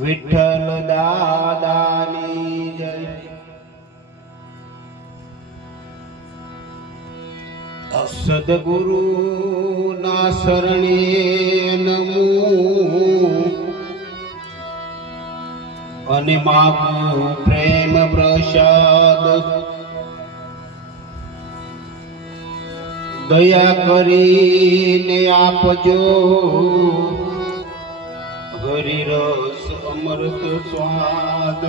વિઠ્ઠલ દાદાની જય. સદગુરુ ના શરણે નમો. અને માગું પ્રેમ પ્રસાદ. દયા કરીને આપજો. હરિરસ અમૃત સ્વાદ.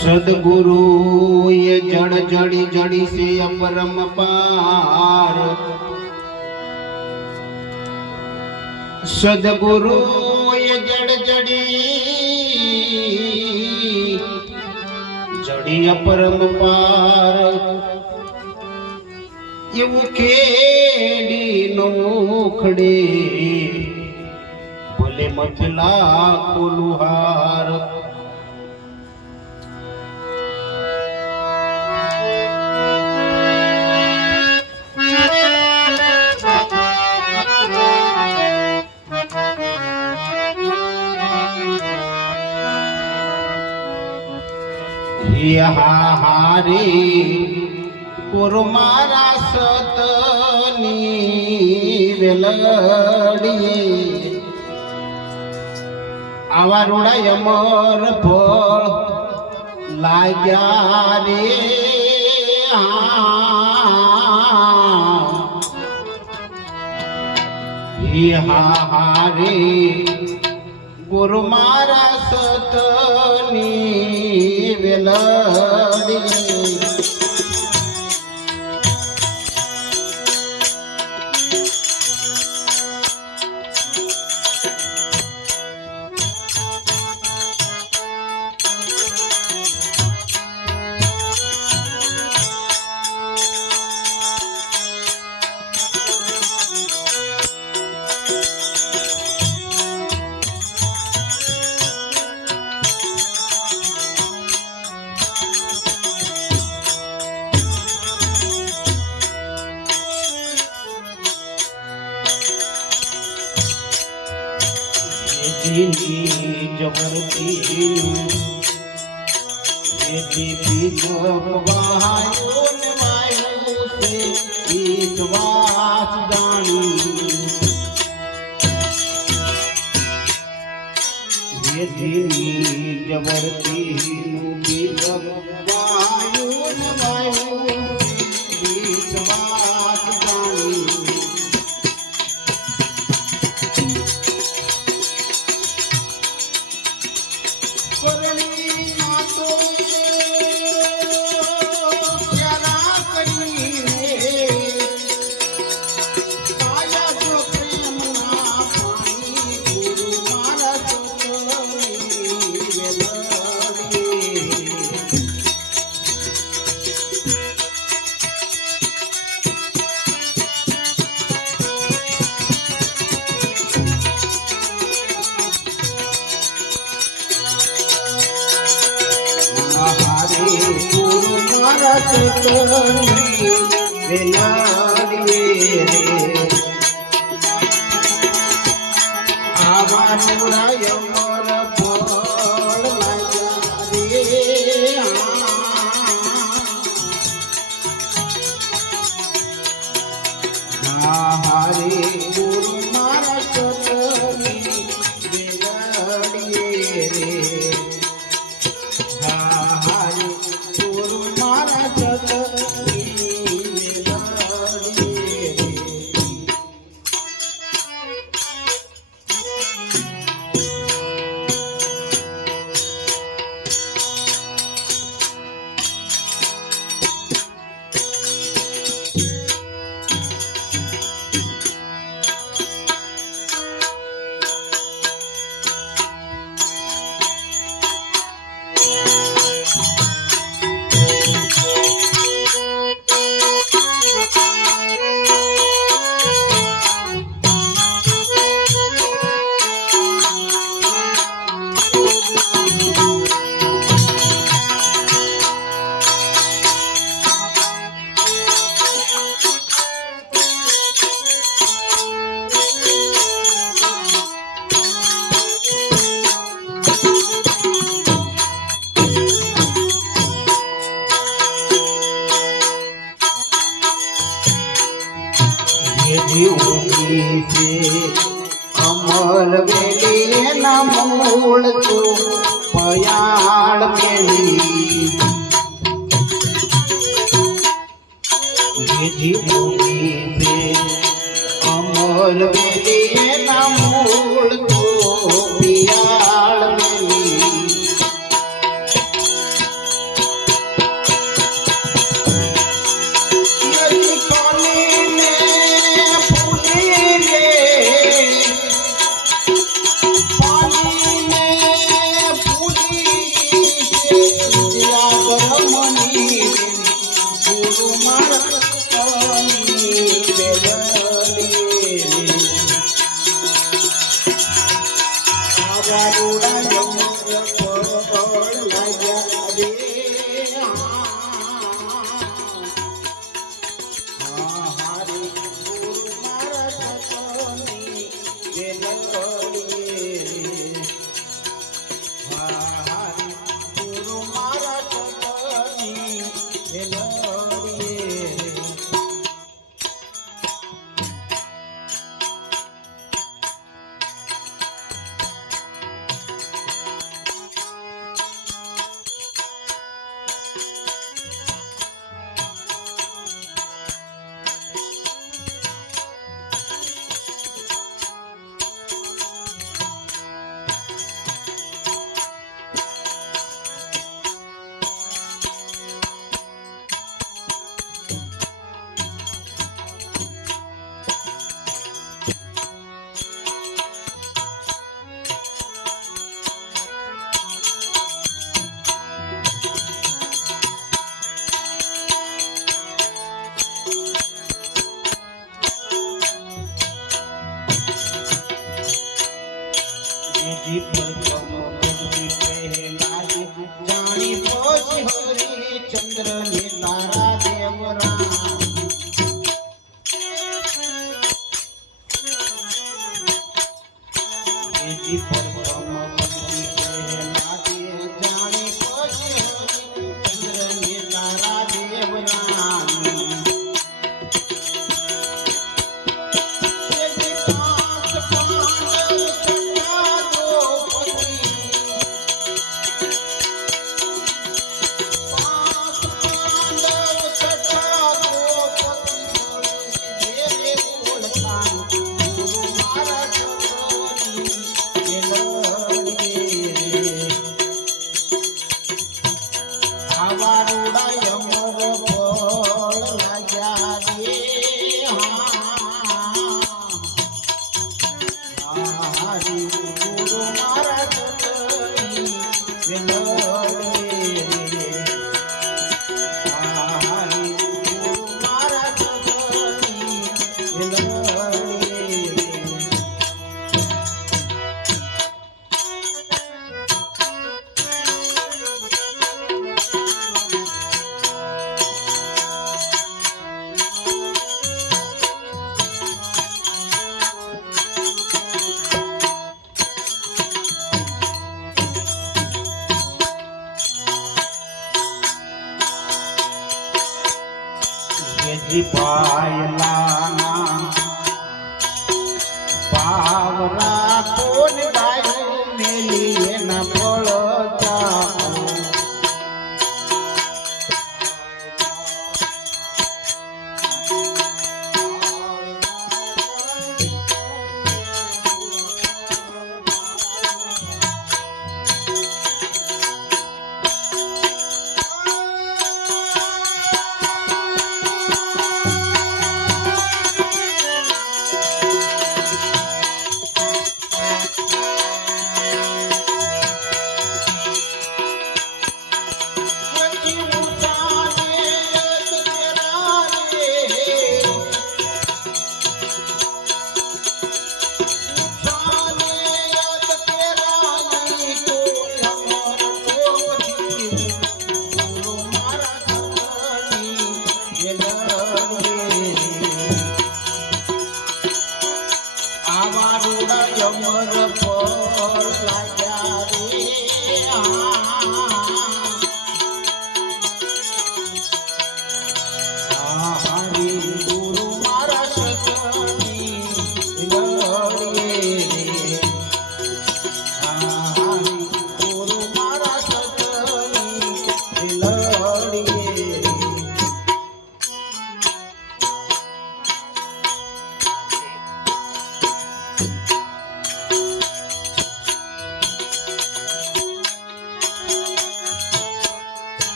સદગુરુ એ જડ જડી જડી સે અપરમ પાર. સદગુરુ જડ જડી. જડી અપરમ પાર. એવું ખેડી નોખડે ભલે મથલા કુલુહાર મારા. સતની વેલડીએ. આવા રૂડા અમર ફળ લાગ્યા રે. હા રે. ગુરુ મારા સતની পারিনি જેની જબરતી જેથી પીત વહાયો ને વાયો છે વિશ્વાસ જાણી. જેથી જબરતી જીવની છે અમર વેલી ના મૂળ તો પયાળ વેલી જીવની છે અમર વેલી keep my આવા રૂડા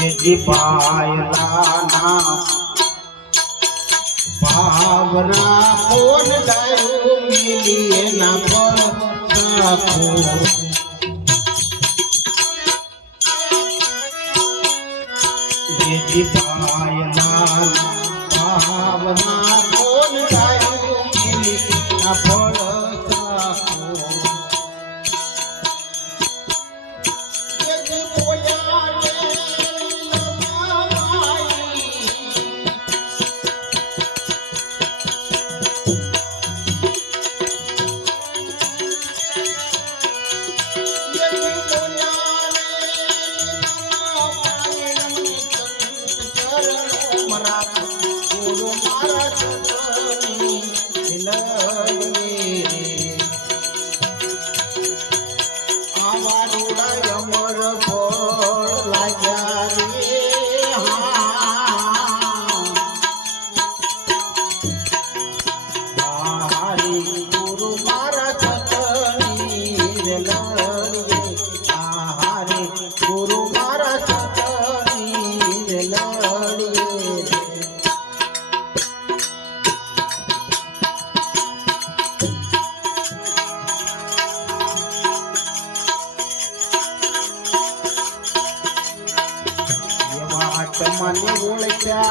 જીવાયલાના ભાવના કોણ ડાયો મિલીએ ના પર રાખો જીવાય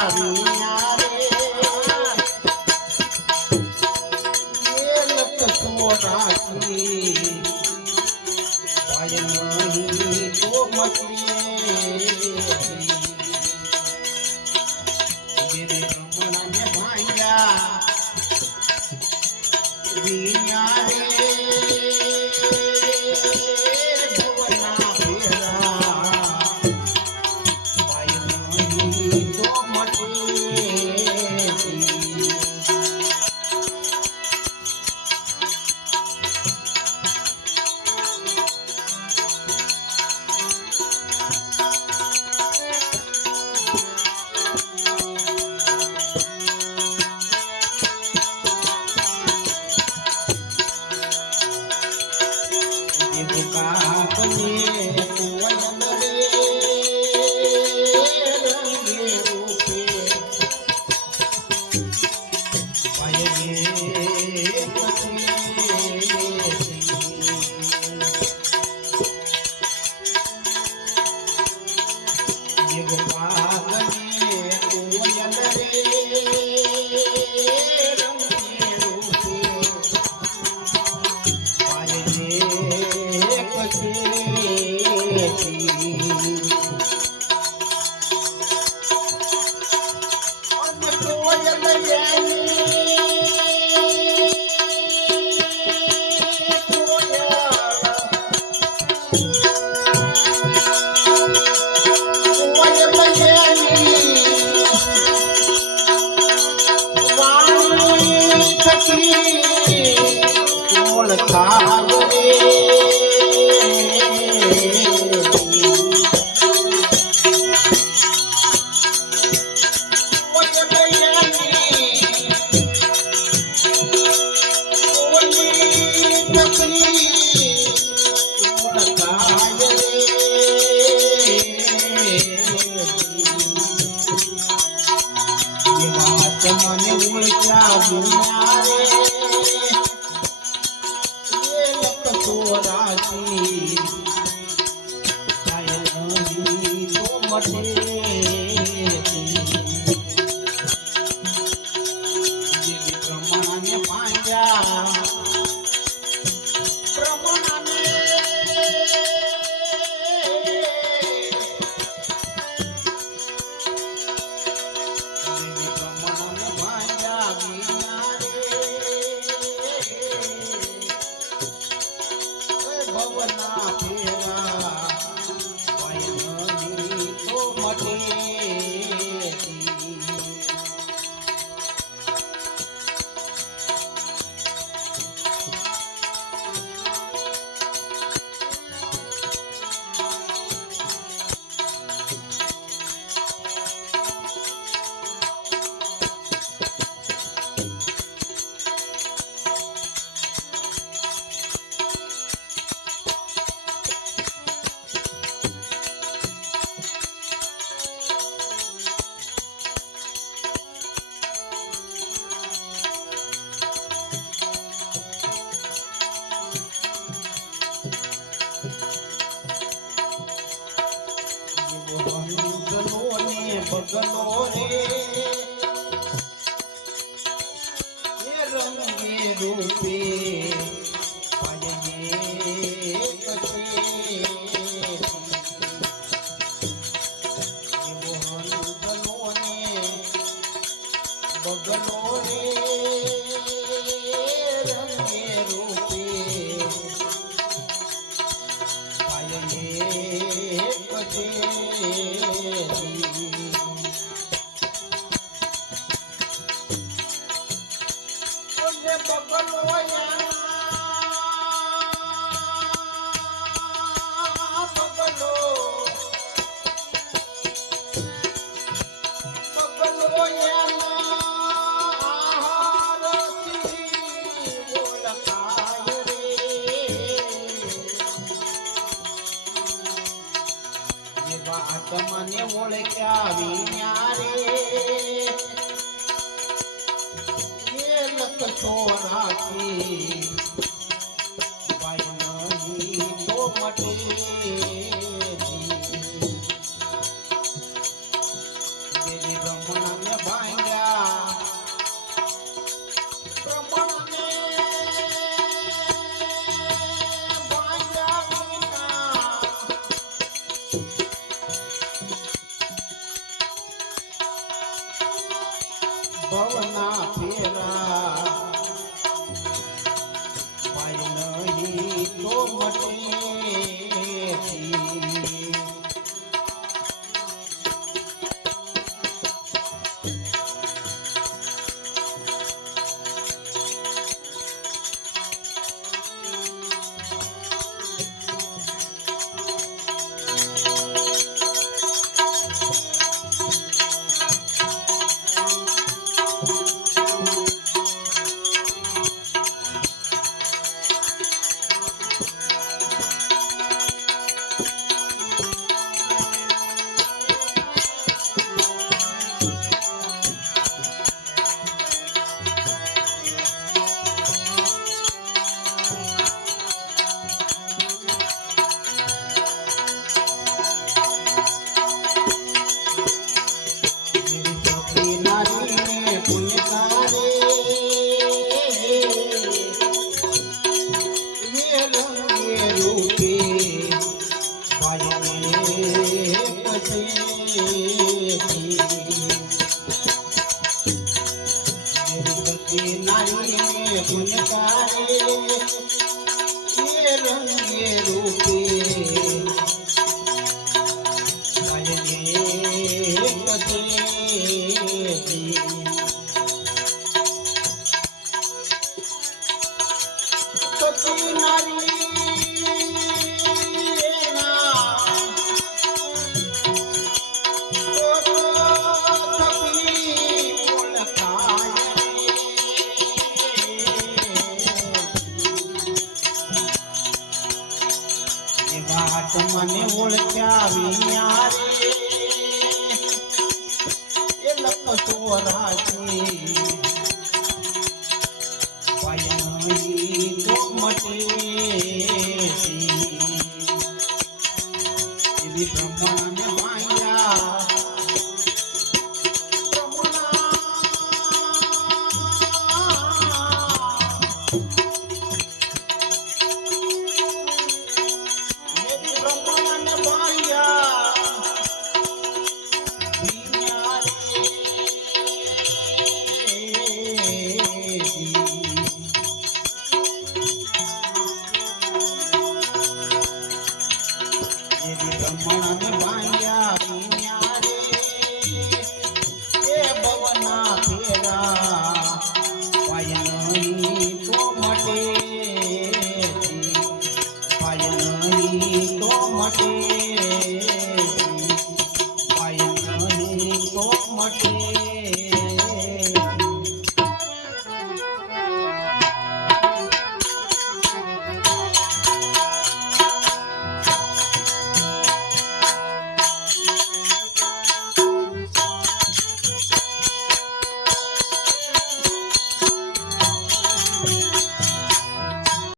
Pablo. খাল તમને ઓળખ્યા વિન્યારે એ લખ છો નાખી ભવના ફેરા. પાય નહીં તો મટે રે રંગે રૂપે ah 心 राम बाई